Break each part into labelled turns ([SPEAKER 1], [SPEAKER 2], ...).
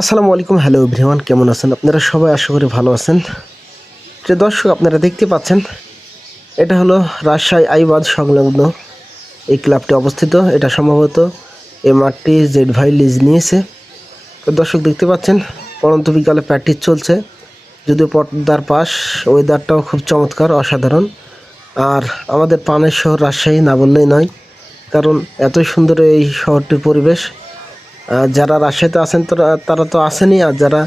[SPEAKER 1] আসসালামু আলাইকুম, hello everyone, কেমন আছেন আপনারা? সবাই আশা করি ভালো আছেন। যে দর্শক, আপনারা দেখতে পাচ্ছেন, এটা হলো রাজশাহী আইবাদ সংলগ্ন এই ক্লাবটি অবস্থিত। এটা সম্ভবত এই মাঠটি জেড ভাই লিজ নিয়েছে। তো দর্শক, দেখতে পাচ্ছেন, পরন্ত বিকালে প্র্যাকটিস চলছে। যদিও পর্দার পাশ ওয়েদারটাও খুব চমৎকার, অসাধারণ। আর আমাদের পানের শহর রাজশাহী না বললেই নয়, কারণ এত সুন্দর এই শহরটির পরিবেশ। যারা রাজশাহীতে আছেন তারা তো আসেনই আর যারা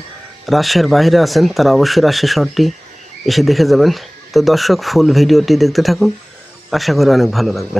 [SPEAKER 1] রাজশাহীর বাইরে আছেন, তারা অবশ্যই রাজশাহী শহরটি এসে দেখে যাবেন। তো দর্শক ফুল ভিডিওটি দেখতে থাকুন। আশা করি অনেক ভালো লাগবে।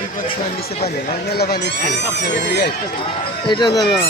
[SPEAKER 2] বিপদ ছয় নিচে পানি মেলা পানি
[SPEAKER 1] এটা দাদা